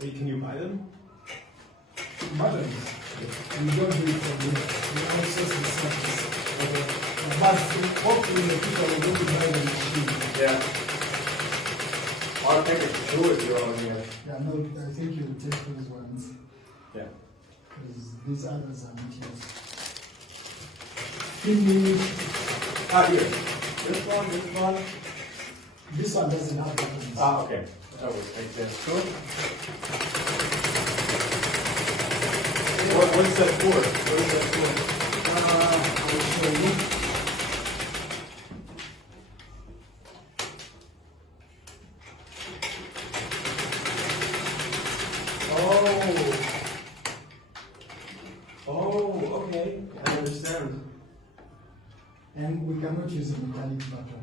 Hey, can you buy them? Buttons. We don't do it from here. We outsource the service. But hopefully the people will go to buy the machine. Yeah. Our package sure is your own here. Yeah, no, I think you will take those ones. Yeah. Because these others are not yours. Finish. Here. This one. This one doesn't have buttons. Okay. That was like that. Sure. What's that for? What is that for? I'll show you. Oh, okay. I understand. And we cannot use a metallic button.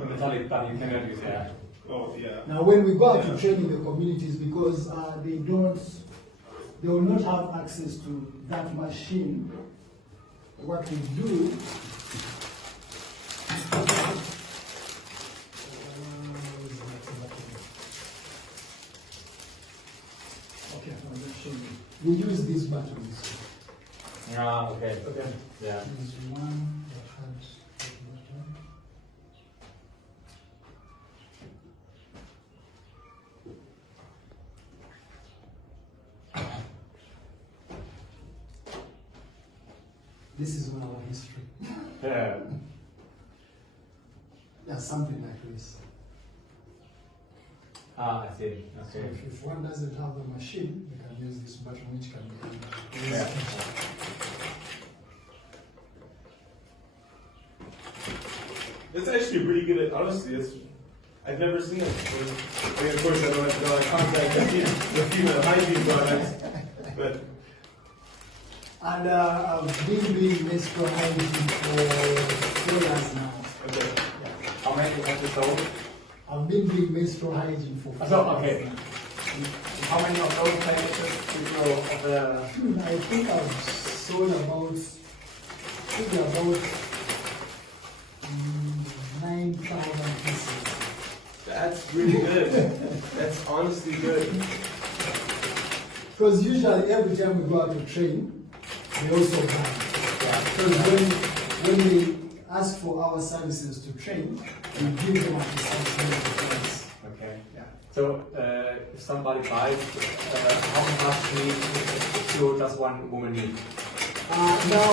A metallic button you cannot use that. Oh, yeah. Now, when we go out to train in the communities, because they will not have access to that machine, what we do, okay, I'll just show you. We use these buttons. Ah, okay. Okay. Yeah. There's one that has a button. This is our history. Yeah. Yeah, something like this. Ah, I see. So Okay. if one doesn't have the machine, they can use this button which can be Yeah. It's actually pretty good. Honestly, I've never seen it before. I mean, of course, I don't have to go in contact with female hygiene products, but And I've been doing menstrual hygiene for 4 years now. okay. Yeah. How many episodes? I've been doing menstrual hygiene for 4 So, years. okay. How many of those packages do you know of the? I think I've sold about 9,000 pieces. That's really good. That's honestly good. Because usually every time we go out to train, they also buy. Yeah. Because when they ask for our services to train, we give them at the same price. Okay. Yeah. So, if somebody buys, how much fuel does one woman need? Now,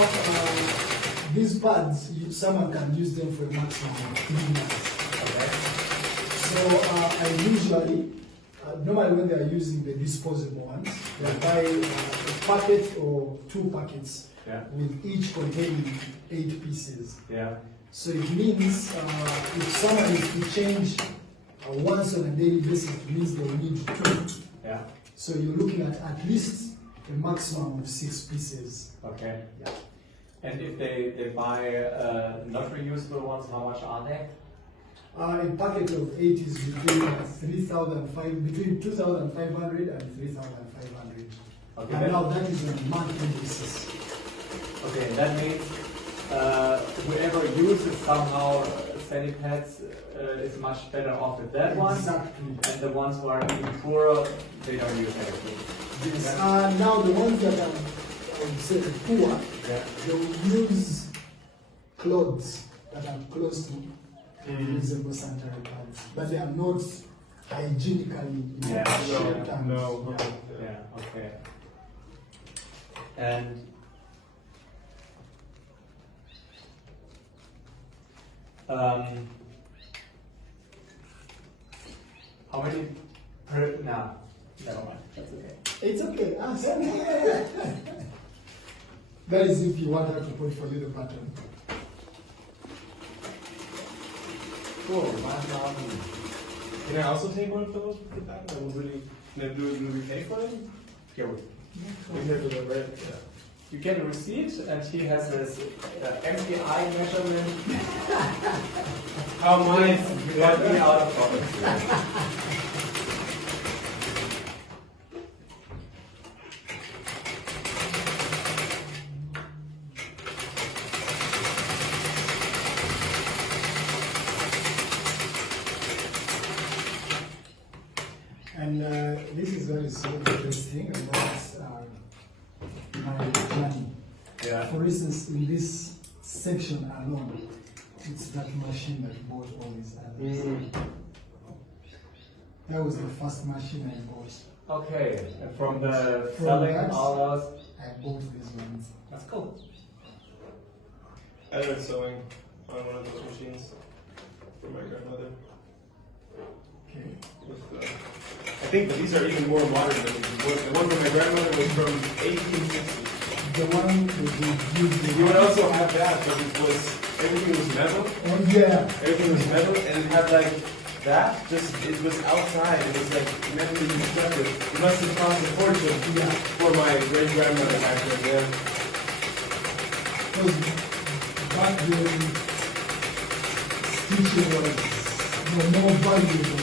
these pads, someone can use them for a maximum of 3 months. Okay. So I usually, normally when they are using the disposable ones, they buy a packet or 2 packets Yeah. with each containing 8 pieces. Yeah. So it means if someone is to change once on a daily basis, it means they will need 2. Yeah. So you're looking at least a maximum of 6 pieces. Okay. Yeah. And if they buy not reusable ones, how much are they? A packet of 8 is between 2,500 and 3,500. Okay. And now that is on a monthly basis. Okay, that means whoever uses somehow sanipads is much better off with that one. Exactly. And the ones who are even poorer, they don't use anything. Yes. Now the ones that are, I would say, poor, Yeah. they will use clothes that are close to reusable sanitary pads, but they are not hygienically shared and No. Yeah. Okay. And how many per? No, never mind. That's okay. It's okay. Ask. That is if you want her to put for you the button. Cool. 1,000. Can I also take one of those with that? I will really. Do we pay for them? Yeah. We pay for them, right? Yeah. You get a receipt, and he has his MPI measurement. How nice! You got me out of pocket. And is what is so interesting about my journey. Yeah. For instance, in this section alone, it's that machine that bought all these others. That was the first machine I bought. Okay. And from the From selling that, all those. I bought these ones. That's cool. I learned sewing on one of those machines from my grandmother. Okay. I think that these are even more modern than the one from my grandmother was from 1860. The one that we used. You would also have that, but everything was metal. Oh yeah. Everything was metal, and it had like that. It was outside. It was like mentally constructed. It must have cost a fortune. Yeah. For my great grandmother back then. Yeah. Because back then, stitching was more valuable